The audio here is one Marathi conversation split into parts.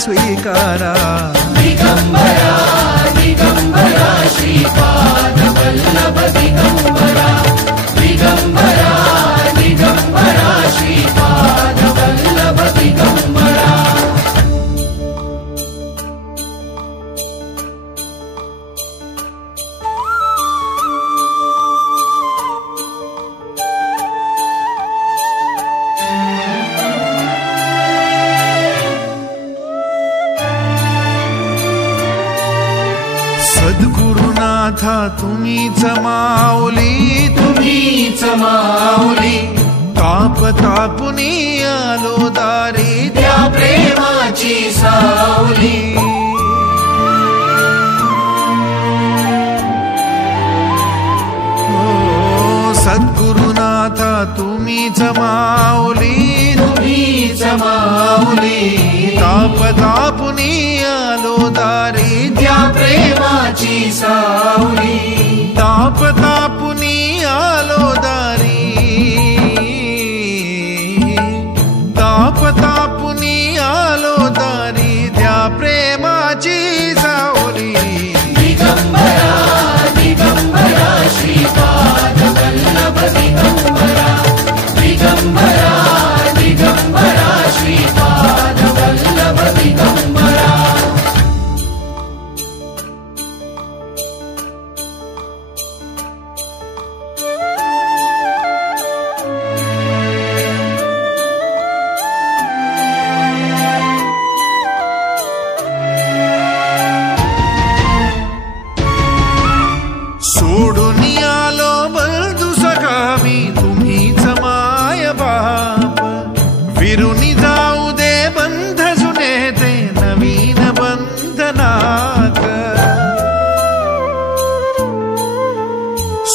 स्वीकारा दिगंबरा दिगंबरा श्रीपाद वल्लभ दिगंबरा दिगंबरा दिगंबरा श्रीपाद वल्लभ दिगंबरा सद्गुरुनाथा तुम्हीच माऊली तुम्हीच माऊली ताप तापुनी आलो दारी त्या प्रेमाची सावली सद्गुरुनाथा तुम्हीच माऊली तुम्हीच माऊली ताप तापुनी आलो दारी त्या प्रेमाची सावली ताप तापुनी आलो दारी ताप तापुनी आलो दारी त्या प्रेमाची सावली दिगंबरा दिगंबरा श्रीपाद वल्लभ दिगंबरा दिगंबरा दिगंबरा श्रीपाद वल्लभ दिगंबरा सोडून आलो बंधू सखा मी तुम्हीच माय बाप विरुनी जाऊ दे बंध जुने ते नवीन बंधनात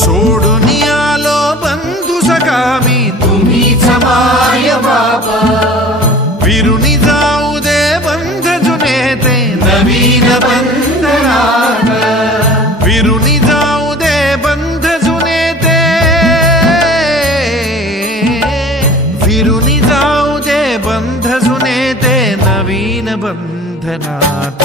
सोडून आलो बंधू सखा मी तुम्हीच माय बाप विरुनी जाऊ दे बंध जुने ते नवीन बंधनात विरुनी जाऊ दे बंध जुने ते विरुनी जाऊ दे बंध जुने ते नवीन बंधनात